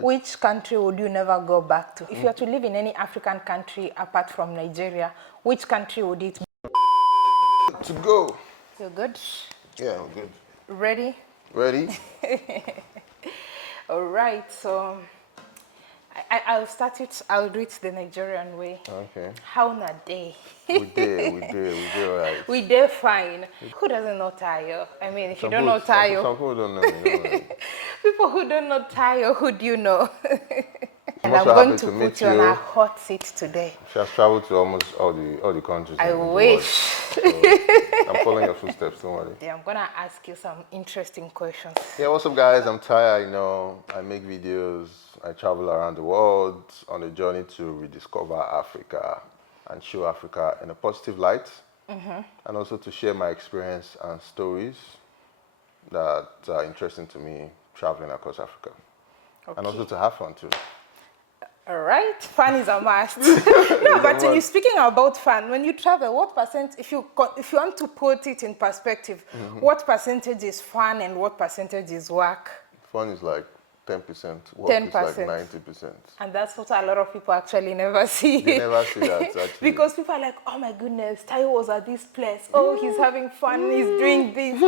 Which country would you never go back to? If you were to live in any African country apart from Nigeria, which country would it be? To go. You're good? Yeah, I'm good. Ready? Ready? All right, so I'll start it. I'll do it the Nigerian way. Okay. How na day? We did all right. We did fine. Who doesn't know Tayo? I mean, if you don't know Tayo. Some people don't know me. People who don't know Tayo, who do you know? And I'm I'm going to to put you on a hot seat today. She has traveled to almost all the countries. I wish. So I'm following your footsteps, don't worry. Yeah, I'm gonna ask you some interesting questions. Yeah, what's up guys? I'm Ty, I make videos, I travel around the world on a journey to rediscover Africa and show Africa in a positive light, and also to share my experience and stories that are interesting to me traveling across Africa. Okay. And also to have fun too. All right, fun is a must. No, but when you're speaking about fun, when you travel, what percent, if you want to put it in perspective, what percentage is fun and what percentage is work? Fun is like 10%, work 10%. Is like 90%. And that's what a lot of people actually never see. They never see that, actually. Because people are like, oh my goodness, Tayo was at this place. Oh, he's having fun, he's doing this.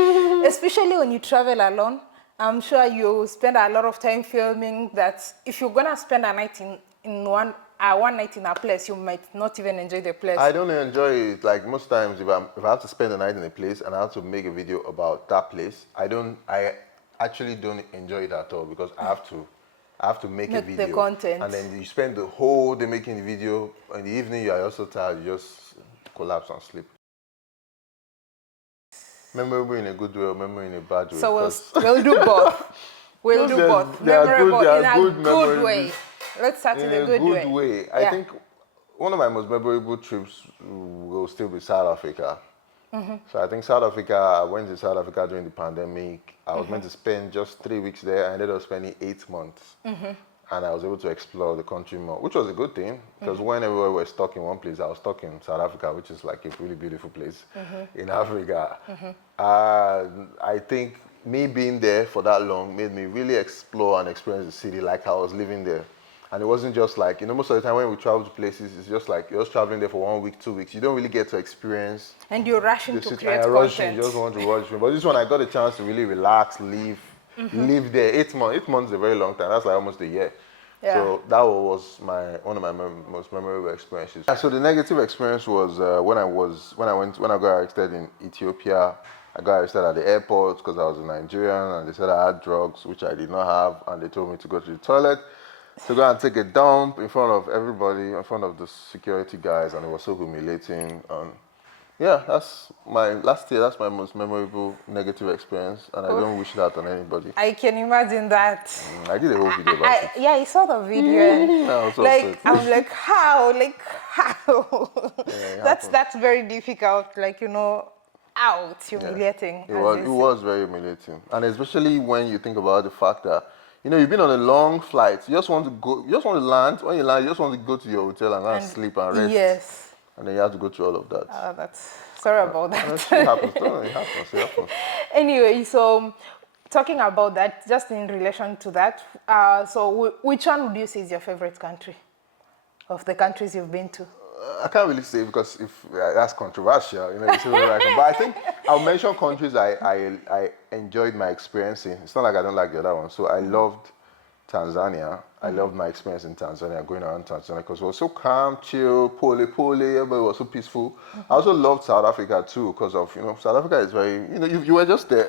Especially when you travel alone. I'm sure you spend a lot of time filming that if you're going to spend a night in one night in a place, you might not even enjoy the place. I don't enjoy it. Like most times, if I have to spend a night in a place and I have to make a video about that place, I actually don't enjoy it at all because I have to make a video. The content. And then you spend the whole day making the video. In the evening, you are also tired. You just collapse and sleep. Memorable in a good way or memorable in a bad way? So we'll do both. We'll do both. Memorable in a good way. Let's start in a good way. I think one of my most memorable trips will still be South Africa. So I think South Africa, I went to South Africa during the pandemic. I was meant to spend just 3 weeks there. I ended up spending 8 months. And I was able to explore the country more, which was a good thing because whenever we were stuck in one place, I was stuck in South Africa, which is like a really beautiful place in Africa. I think me being there for that long made me really explore and experience the city like I was living there. And it wasn't just like, most of the time when we travel to places, it's just like you're just traveling there for 1 week, 2 weeks. You don't really get to experience. And you're rushing to create content. You just want to watch. But this one, I got a chance to really relax, live there. 8 months. 8 months is a very long time. That's like almost a year. Yeah. So that was one of my most memorable experiences. So the negative experience was when I got arrested in Ethiopia. I got arrested at the airport because I was a Nigerian, and they said I had drugs, which I did not have, and they told me to go to the toilet to go and take a dump in front of everybody, in front of the security guys, and it was so humiliating. Yeah, that's my most memorable negative experience, and I don't wish that on anybody. I can imagine that. I did a whole video about it. Yeah, I saw the video, and I'm like, how? Yeah, that's very difficult. It's humiliating. Yeah. It was very humiliating, and especially when you think about the fact that you've been on a long flight. You just want to land. When you land, you just want to go to your hotel and sleep and rest. Yes. And then you have to go through all of that. Sorry about that. It happens. It happens. Anyway, so talking about that, just in relation to that, so which one would you say is your favorite country of the countries you've been to? I can't really say because if that's controversial, but I think I'll mention countries I enjoyed my experience in. It's not like I don't like the other one. So I loved Tanzania. I loved my experience in Tanzania, going around Tanzania, because it was so calm, chill, everybody was so peaceful. I also loved South Africa too, because of, South Africa is very, you were just there.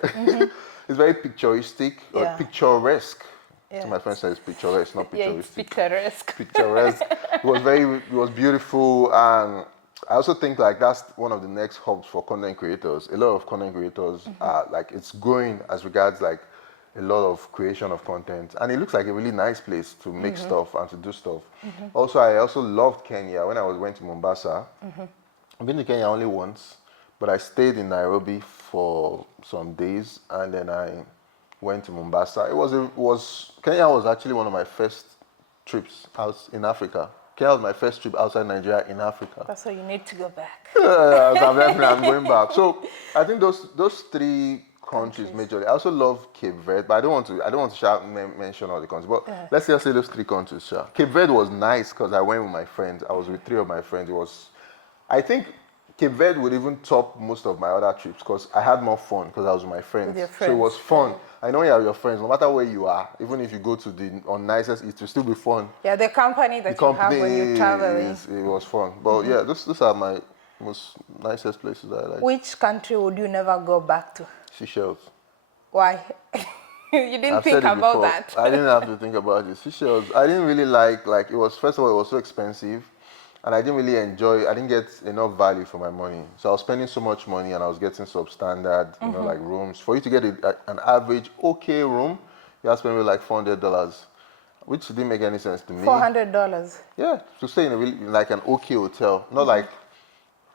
It's very picturesque or picturesque. Yeah. So my friend says picturesque, not picturesque. Yeah, it's picturesque. Picturesque. It was beautiful, and I also think that's one of the next hubs for content creators. A lot of content creators are it's growing as regards a lot of creation of content, and it looks like a really nice place to make stuff and to do stuff. Also, I also loved Kenya. When I went to Mombasa, I've been to Kenya only once, but I stayed in Nairobi for some days, and then I went to Mombasa. Kenya was actually one of my first trips out in Africa. Kenya was my first trip outside Nigeria in Africa. That's why you need to go back. I'm going back. So I think those three countries majorly. I also love Cape Verde, but I don't want to mention all the countries. But let's just say those 3 countries. Sure. Cape Verde was nice because I went with my friends. I was with 3 of my friends. I think Cape Verde would even top most of my other trips because I had more fun because I was with my friends. With your friends. So it was fun. I know you have your friends, no matter where you are, even if you go to the unnicest, it will still be fun. Yeah, the company that you have when you're traveling. It was fun. But yeah, those are my most nicest places I like. Which country would you never go back to? Seychelles. Why? You didn't think about that? I didn't have to think about it. Seychelles, I didn't really like it was, first of all, it was so expensive. And I didn't really I didn't get enough value for my money. So I was spending so much money and I was getting substandard, you know, like rooms. For you to get an average okay room, you have to spend maybe like $400, which didn't make any sense to me. $400? Yeah, to stay in a really, like an okay hotel, not like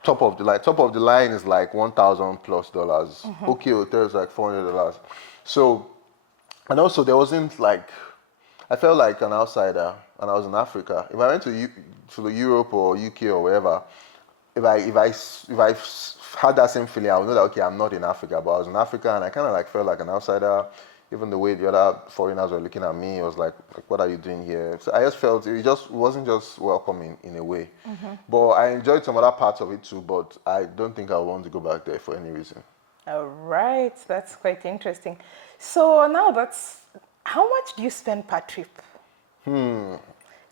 top of the line. Top of the line is like $1,000+. Okay hotel is like $400. So, and also there wasn't like, I felt like an outsider, and I was in Africa. If I went to Europe or UK or wherever, if I had that same feeling, I would know that okay, I'm not in Africa, but I was in Africa, and I kind of like felt like an outsider. Even the way the other foreigners were looking at me, it was like what are you doing here? So I just felt it wasn't just welcoming in a way. But I enjoyed some other parts of it too. But I don't think I want to go back there for any reason. All right, that's quite interesting. So now how much do you spend per trip?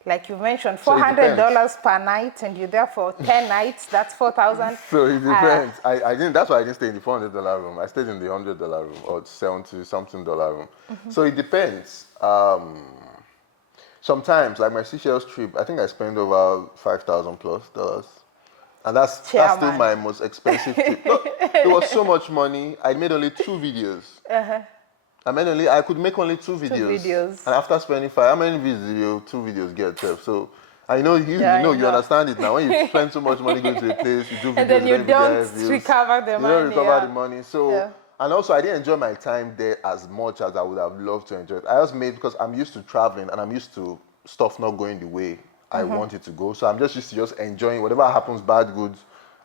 Like you mentioned, $400 per night, and you're there for 10 nights. That's 4,000. So it depends. I didn't. That's why I didn't stay in the $400 room. I stayed in the $100 room or $70-something room. So it depends. Sometimes, like my Seychelles trip, I think I spent over $5,000+, and that's still my most expensive trip. No, it was so much money. I made only 2 videos. I could make only 2 videos. And after spending 5, how many views did your 2 videos get, Chef? So I know you understand it now. When you spend so much money going to a place, you do videos, and then you don't recover the money. You don't recover the money. So, and also I didn't enjoy my time there as much as I would have loved to enjoy it. I just made, because I'm used to traveling and I'm used to stuff not going the way I want it to go. So I'm just used to just enjoying whatever happens, bad, good.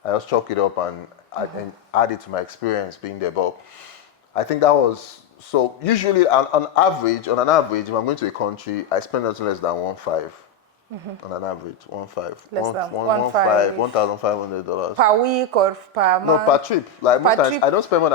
I just chalk it up and add it to my experience being there. But I think that was. So usually on an average, if I'm going to a country, I spend nothing less than 1.5 on an average. 1.5. $1,500 per week or per month? No, per trip. Like most times, I don't spend more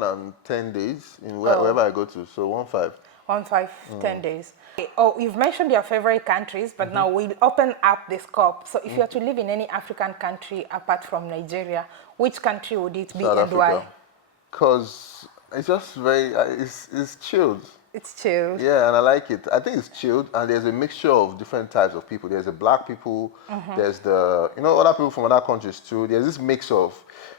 than 10 days in wherever I go to. So 1.5. 1.5, 10 days. Oh, you've mentioned your favorite countries, but now we'll open up the scope. So if you are to live in any African country apart from Nigeria, which country would it be and why? Because it's just very, it's chilled. It's chilled. Yeah, and I like it. I think it's chilled, and there's a mixture of different types of people. There's the black people, there's the, other people from other countries too. There's this mix of,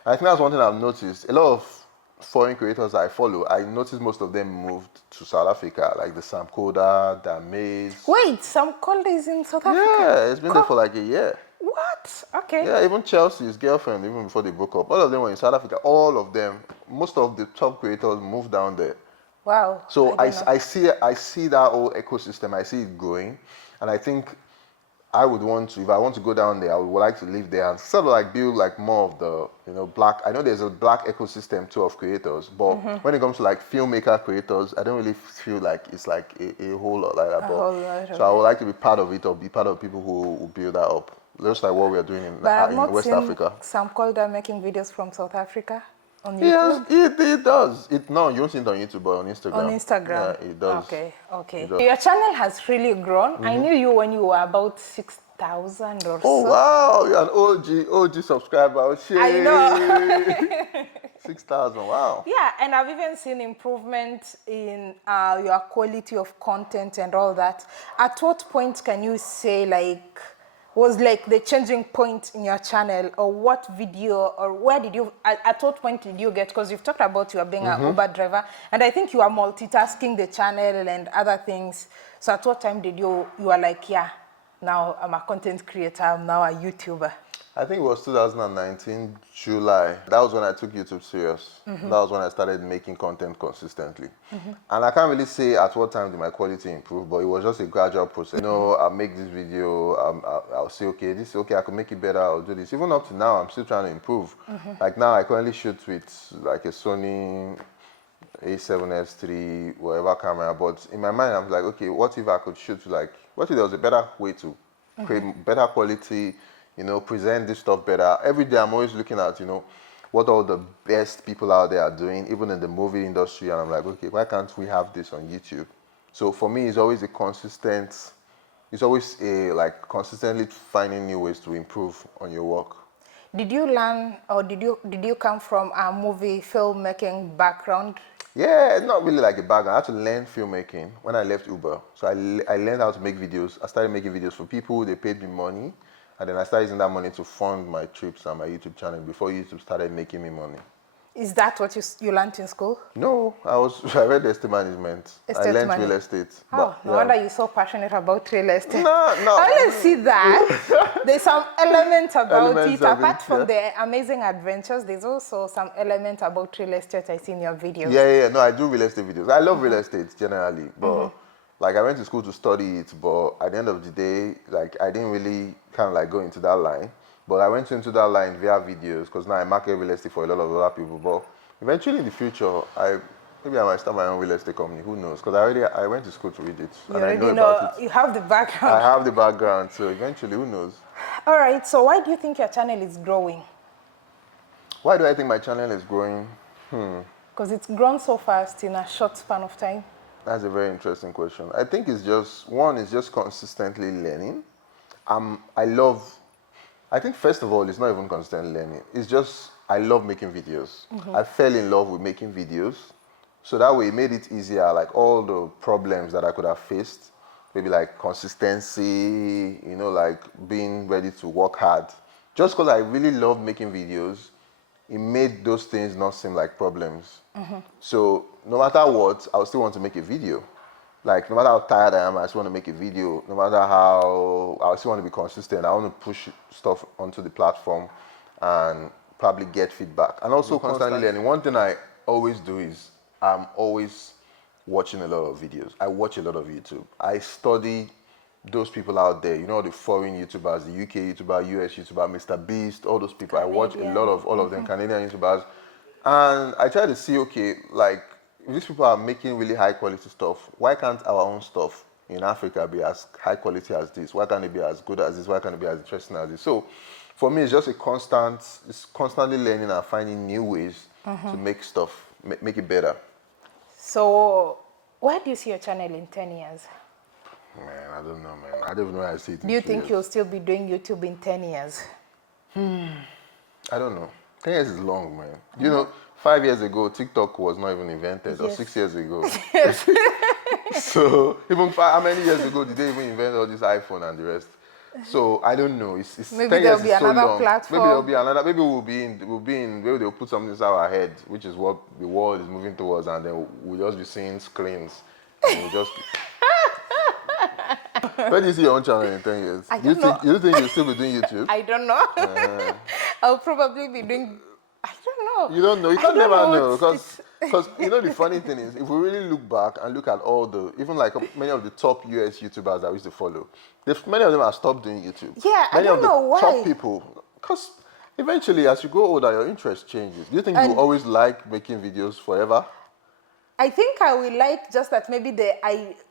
I think that's one thing I've noticed. A lot of foreign creators I follow, I noticed most of them moved to South Africa, like the Sam Koda, the Maze. Wait, Sam Koda is in South Africa? Yeah, it's been there for like a year. What? Okay. Yeah, even Chelsea's girlfriend, even before they broke up, all of them were in South Africa. All of them, most of the top creators moved down there. Wow. So I see that whole ecosystem. I see it growing, and I think I would want to, if I want to go down there, I would like to live there and sort of like build like more of the black. I know there's a black ecosystem too of creators, but when it comes to like filmmaker creators, I don't really feel like it's like a whole lot like that. So I would like to be part of it or be part of people who build that up. Just like what we are doing in West Africa. Sam Koda making videos from South Africa on YouTube? Yes, it does. No, you don't see it on YouTube, but on Instagram. On Instagram? Yeah, it does. Okay. Your channel has really grown. I knew you when you were about 6,000 or so. Oh, wow. You're an OG subscriber. Oh, shit. I know. 6,000, wow. Yeah, and I've even seen improvement in your quality of content and all that. At what point can you say was like the changing point in your channel, or what video, or where did you, at what point did you get, because you've talked about you are being an Uber driver, and I think you are multitasking the channel and other things. So at what time did you are like, yeah, now I'm a content creator, I'm now a YouTuber? I think it was 2019, July. That was when I took YouTube serious. That was when I started making content consistently. And I can't really say at what time did my quality improve, but it was just a gradual process. You know, I'll make this video, I'll say, okay, this is okay, I can make it better, I'll do this. Even up to now, I'm still trying to improve. Like now, I currently shoot with like a Sony A7S III, whatever camera, but in my mind, I'm like, okay, what if I could shoot like, what if there was a better way to create better quality, you know, present this stuff better. Every day I'm always looking at, you know, what all the best people out there are doing, even in the movie industry, and I'm like, okay, why can't we have this on YouTube? So for me, it's always it's always a, like, consistently finding new ways to improve on your work. Did you learn, or did you come from a movie filmmaking background? Yeah, not really like a background. I had to learn filmmaking when I left Uber. So I learned how to make videos. I started making videos for people. They paid me money. And then I started using that money to fund my trips and my YouTube channel before YouTube started making me money. Is that what you learned in school? No, I read estate management. I learned real estate. Oh, no wonder you're so passionate about real estate. No. I always see that. There's some elements about it. Apart from the amazing adventures, there's also some element about real estate I see in your videos. Yeah. No, I do real estate videos. I love real estate generally, but like I went to school to study it, but at the end of the day, like I didn't really kind of like go into that line. But I went into that line via videos because now I market real estate for a lot of other people. But eventually in the future, maybe I might start my own real estate company. Who knows? Because I went to school to read it. You already know you have the background. I have the background, so eventually, who knows? All right. So why do you think your channel is growing? Why do I think my channel is growing? Because it's grown so fast in a short span of time. That's a very interesting question. I think it's just consistently learning. I think first of all, it's not even constant learning. It's just, I love making videos. I fell in love with making videos. So that way it made it easier, like all the problems that I could have faced, maybe like consistency, you know, like being ready to work hard. Just because I really love making videos, it made those things not seem like problems. So no matter what, I would still want to make a video. Like, no matter how tired I am, I just want to make a video. No matter how, I still want to be consistent. I want to push stuff onto the platform and probably get feedback. And also constantly learning. One thing I always do is I'm always watching a lot of videos. I watch a lot of YouTube. I study those people out there. You know, the foreign YouTubers, the UK YouTuber, US YouTuber, Mr. Beast, all those people. Canadian. I watch a lot of all of them, Canadian YouTubers. And I try to see, okay, like, if these people are making really high quality stuff, why can't our own stuff in Africa be as high quality as this? Why can't it be as good as this? Why can't it be as interesting as this? So for me, it's just it's constantly learning and finding new ways to make stuff, make it better. So where do you see your channel in 10 years? Man, I don't know, man. I don't even know how I see it. Do you think you'll still be doing YouTube in 10 years? I don't know. 10 years is long, man. You know, 5 years ago, TikTok was not even invented, or 6 years ago. So, even how many years ago did they even invent all this iPhone and the rest? So, I don't know. Maybe there'll be another platform. Maybe there'll be another. Maybe maybe they'll put something inside our head, which is what the world is moving towards, and then we'll just be seeing screens. And we'll just. Where do you see your own channel in 10 years? You think you'll still be doing YouTube? I don't know. I'll probably be doing. I don't know. You don't know. You can never know because you know the funny thing is, if we really look back and look at all even like many of the top US YouTubers that we used to follow, many of them have stopped doing YouTube. Yeah, many I don't know why. Top people, because eventually as you grow older, your interest changes. Do you think you always like making videos forever? I think I will like just that maybe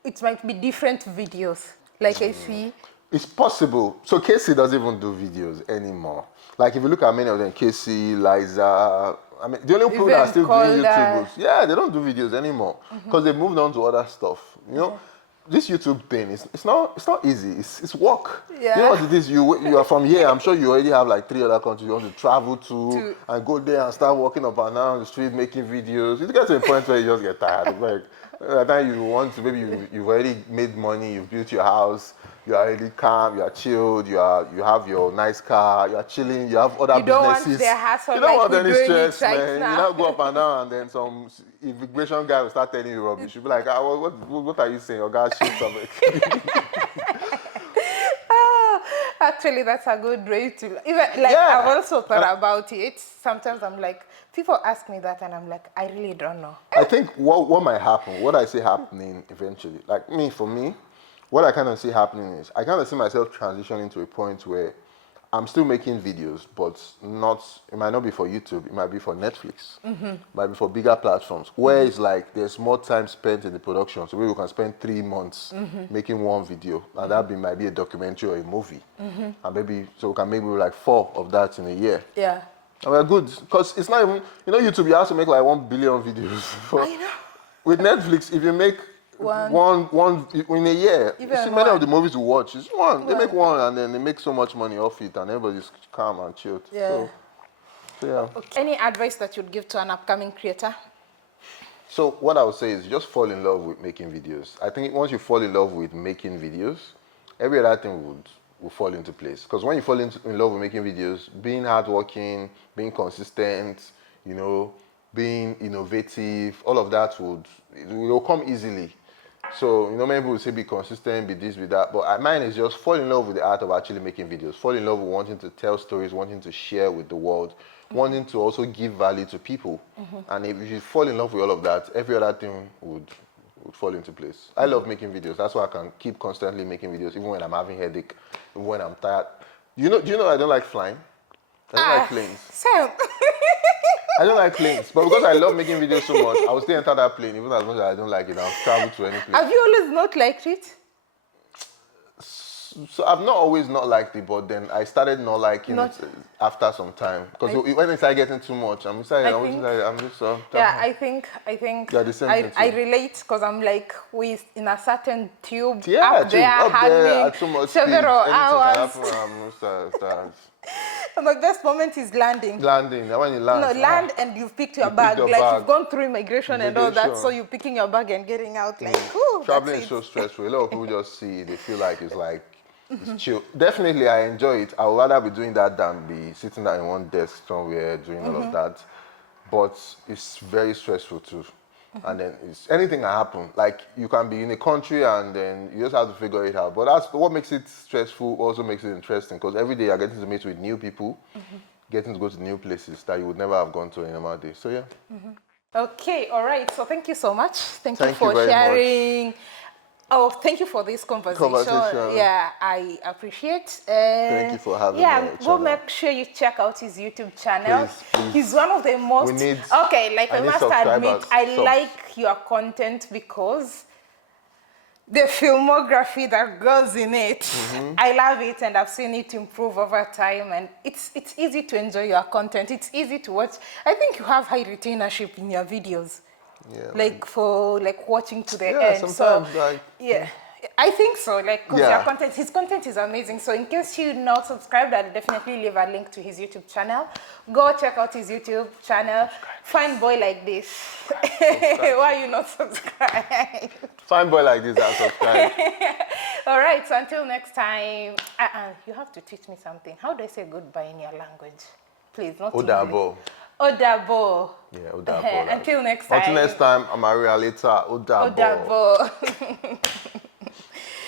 it might be different videos. Like I see. It's possible. So Casey doesn't even do videos anymore. Like if you look at many of them, Casey, Liza, I mean, the only people that are still doing YouTubers, yeah, they don't do videos anymore because they've moved on to other stuff. You know, this YouTube thing, it's not easy. It's work. Yeah. You know what it is? You are from here. I'm sure you already have like 3 other countries you want to travel to and go there and start walking up and down the street making videos. You get to a point where you just get tired. It's like by the time you want to, maybe you've already made money, you've built your house. You are already calm, you are chilled, you have your nice car, you are chilling, you have other businesses. You don't want their hassle, you don't like want any stress, right man. now. You now go up and down and then some immigration guy will start telling you rubbish. You'll be like, what are you saying? Your guy shit something. Actually, that's a good way to, even like Yeah. I've also thought about it. Sometimes I'm like, people ask me that and I'm like, I really don't know. I think what might happen, what I see happening eventually, like for me, what I kind of see happening is I kind of see myself transitioning to a point where I'm still making videos, but not, it might not be for YouTube, it might be for Netflix, it might be for bigger platforms, where it's like there's more time spent in the production, so we can spend 3 months making one video, and that might be a documentary or a movie, and maybe, so we can make like 4 of that in a year. Yeah. And we're good, because it's not even, YouTube, you have to make like 1 billion videos. I know. With Netflix, if you make one in a year, Even see many one. of the movies you watch, it's one. They make one and then they make so much money off it and everybody's calm and chilled. Yeah. So yeah. Okay. Any advice that you'd give to an upcoming creator? So what I would say is just fall in love with making videos. I think once you fall in love with making videos, every other thing will fall into place. Because when you fall in love with making videos, being hardworking, being consistent, being innovative, all of that will come easily. So, many people will say be consistent, be this, be that. But mine is just fall in love with the art of actually making videos. Fall in love with wanting to tell stories, wanting to share with the world, wanting to also give value to people. And if you fall in love with all of that, every other thing would fall into place. I love making videos. That's why I can keep constantly making videos, even when I'm having headache, even when I'm tired. Do you know I don't like flying? I don't like planes. Sam. I don't like planes, but because I love making videos so much, I will still enter that plane, even as much as I don't like it. I'll travel to any place. Have you always not liked it? So I've not always not liked it, but then I started not liking it after some time. Because when it started getting too much, I think you're the same thing I too. relate because I'm like in a certain tube up Up there at so much speed, several anything hours. can happen. My best moment is landing. Landing, when you land. No, land and you've picked your bag. You've gone through immigration and all that, so you're picking your bag and getting out like, ooh, traveling is so stressful. A lot of people just see it, they feel like it's chill. Definitely, I enjoy it. I would rather be doing that than be sitting down in one desk somewhere doing all of that. But it's very stressful too. And then anything can happen. Like you can be in a country and then you just have to figure it out. But that's what makes it stressful, also makes it interesting, because every day you're getting to meet with new people, getting to go to new places that you would never have gone to in a normal day. So yeah. Okay, all right. So thank you so much. Thank you Thank for you very sharing. much. Oh, thank you for this conversation. Yeah, I appreciate. Thank you for having me on your go channel. make sure you check out his YouTube channel. Please. He's one of the most. I must admit, I like your content because the filmography that goes in it. I love it, and I've seen it improve over time. And it's easy to enjoy your content. It's easy to watch. I think you have high retainership in your videos. Yeah, for watching to the end. Sometimes I think so. Because his content is amazing. So in case you're not subscribed, I'll definitely leave a link to his YouTube channel. Go check out his YouTube channel. Fine boy like this. Why are you not subscribed? Fine boy like this, I'll subscribe. All right. So until next time, you have to teach me something. How do I say goodbye in your language? Please, not Odabo. Odabo. Yeah, Odabo. Until next time. Until next time, I'm Maria later. Odabo. Odabo.